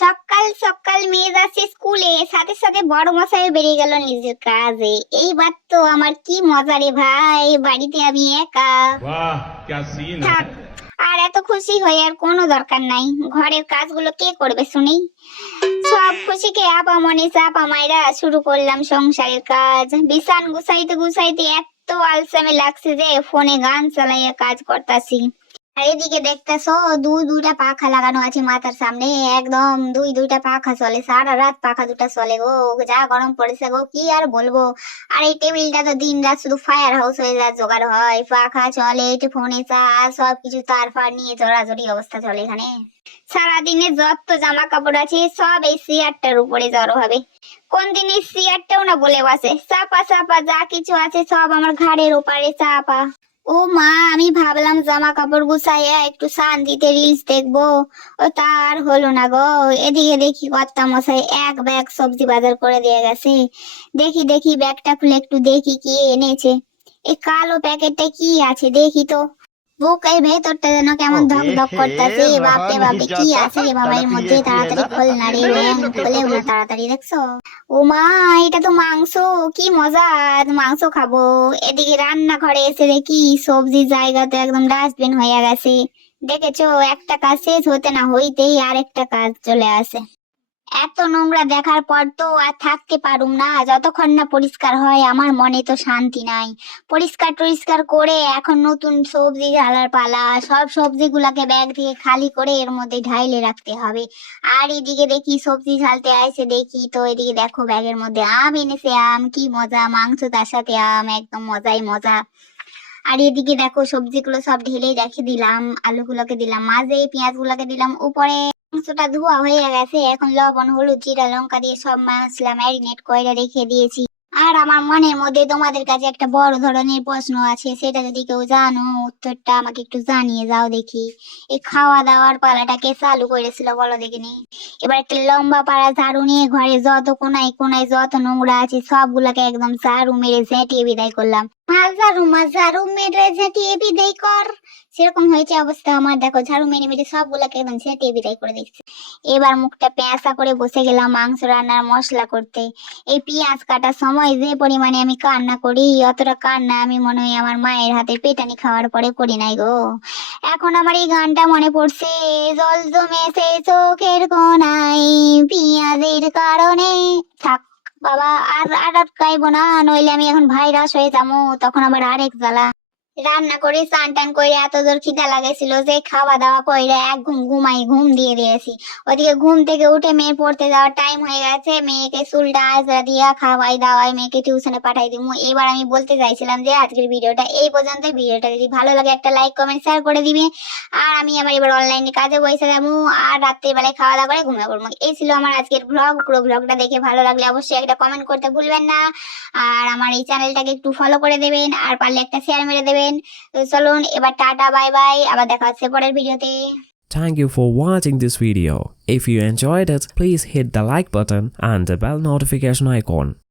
সকাল সকাল মেয়ে যাচ্ছে স্কুলে, সাথে সাথে বড় মশাই বেরিয়ে গেল নিজের কাজে। এইবার তো আমার কি মজা রে ভাই, বাড়িতে আমি একা। वाह क्या सीन है। থাক, আর এত খুশি হয়ে আর কোনো দরকার নাই। ঘরের কাজগুলো কে করবে শুনি? সব খুশিকে আপা মনে চাপা মাইরা শুরু করলাম সংসারের কাজ। বিছান গুছাইতে গুছাইতে এত আলসেমি লাগছে যে ফোনে গান চালাইয়া কাজ করতাছি। আর এদিকে দেখতেছো দুইটা পাখা লাগানো আছে মাথার সামনে, একদম দুইটা পাখা চলে, সারা রাত পাখা দুটা চলে গো। যা গরম পড়েছে গো, কি আর বলবো। আর এই টেবিলটা তো দিন রাত শুধু ফায়ার হাউস হয়ে যা জোগাড় হয়, পাখা চলে, ফোনে চার্জ, সবকিছু তার ফার নিয়ে জড়াজড়ি অবস্থা চলে এখানে। সারাদিনে যত জামা কাপড় আছে সব এই চেয়ারটার উপরে জড়ো হবে। কোন দিন এই চেয়ারটাও না বলে বসে, চাপা চাপা যা কিছু আছে সব আমার ঘাড়ের ওপারে চাপা। ও মা, আমি ভাবলাম জামা কাপড় গুছাইয়া একটু শান্তিতে রিলস দেখবো, ও তার হলো না গো। এদিকে দেখি কর্তা মশাই এক ব্যাগ সবজি বাজার করে দিয়ে গেছে। দেখি দেখি ব্যাগটা খুলে একটু দেখি কি এনেছে। এই কালো প্যাকেটটা কি আছে দেখি তো। বুকের ভেতরটা যেন কেমন ধক ধক করতেছে। বাপরে বাপরে, কি আছে রে বাবা এর মধ্যে? তাড়াতাড়ি খোল না রে ব্যাং, খোলেও না তাড়াতাড়ি। দেখছো? ও মা, এটা তো মাংস। কি মজা, আজ মাংস খাবো। এদিকে রান্নাঘরে এসে দেখি সবজির জায়গাতে একদম ডাস্টবিন হয়ে গেছে। দেখেছো, একটা কাজ শেষ হতে না হইতেই আরেকটা কাজ চলে আসে। এত নোংরা দেখার পর তো আর থাকতে পারুম না। যতক্ষণ না পরিষ্কার হয় আমার মনে তো শান্তি নাই। পরিষ্কার টরিষ্কার করে এখন নতুন সবজি ঢালার পালা। সব সবজিগুলাকে ব্যাগ দিয়ে খালি করে এর মধ্যে ঢাইলে রাখতে হবে। আর এদিকে দেখি সবজি ঢালতে আইসে দেখি তো এদিকে দেখো ব্যাগের মধ্যে আম এনেছে। আম, কি মজা, মাংস তার সাথে আম, একদম মজাই মজা। আর এদিকে দেখো সবজিগুলো সব ঢেলে রেখে দিলাম, আলুগুলোকে দিলাম মাঝে, পেঁয়াজগুলোকে দিলাম উপরে। মাংসটা ধোয়া হয়ে গেছে, এখন লবণ হলুদ জিরা লঙ্কা দিয়ে সব মশলা ম্যারিনেট করে রেখে দিয়েছি। আর আমার মনের মধ্যে তোমাদের কাছে একটা বড় ধরনের প্রশ্ন আছে, সেটা যদি কেউ জানো উত্তরটা আমাকে একটু জানিয়ে যাও দেখি। এই খাওয়া দাওয়ার পালাটা কে চালু করেছিল বলো দেখিনি? এবার একটা লম্বা পাড়া ঝাড়ু নিয়ে ঘরে যত কোনায় কোনায় যত নোংরা আছে সবগুলাকে একদম ঝাড়ু মেরে ঝেঁটিয়ে বিদায় করলাম। ঝাড়ু মেরে ঝেঁটিয়ে বিদায় কর, সেরকম হয়েছে অবস্থা আমার। দেখো ঝাড়ু মেরে মেরে সবগুলাকে একদম ঝেঁটিয়ে বিদায় করে দিচ্ছে। এবার মুখটা পেঁচা করে বসে গেলাম মাংস রান্নার মশলা করতে। এই পেঁয়াজ কাটার সময় যে পরিমাণে আমি কান্না করি, অতটা কান্না আমি মনে হয় আমার মায়ের হাতে পেটানি খাওয়ার পরে করি নাই গো। এখন আমার এই গানটা মনে পড়ছে, জল জমেছে চোখের কোনায় পেঁয়াজের কারণে। থাক বাবা, আর আর আটকাইবো না, নইলে আমি এখন ভাইরাস হয়ে যাবো, তখন আবার আরেক জ্বালা। রান্না করে স্নান টান করে এত জোর খিদা লাগাইছিল যে খাওয়া দাওয়া করে এক ঘুম দিয়ে দিয়েছি। ওদিকে ঘুম থেকে উঠে মেয়ে পড়তে যাওয়ার টাইম হয়ে গেছে, মেয়েকে চুলটা আজরা দিয়া খাওয়াই দাওয়াই মেয়েকে টিউশনে পাঠাই দিব। এবার আমি বলতে চাইছিলাম যে আজকের ভিডিওটা এই পর্যন্ত। ভিডিওটা যদি ভালো লাগে একটা লাইক কমেন্ট শেয়ার করে দিবে। আর আমি আমার এবার অনলাইনে কাজে বসে যাবো, আর রাত্রের বেলায় খাওয়া দাওয়া করে ঘুমিয়ে পড়বো। এই ছিল আমার আজকের ব্লগ। পুরো ব্লগটা দেখে ভালো লাগলে অবশ্যই একটা কমেন্ট করতে ভুলবেন না। আর আমার এই চ্যানেলটাকে একটু ফলো করে দেবেন, আর পারলে একটা শেয়ার মেরে দেবেন। তো চলুন এবার টাটা বাই বাই, আবার দেখা হচ্ছে পরের ভিডিওতে। Thank you for watching this video. If you enjoyed it, please hit the like button and the bell notification icon.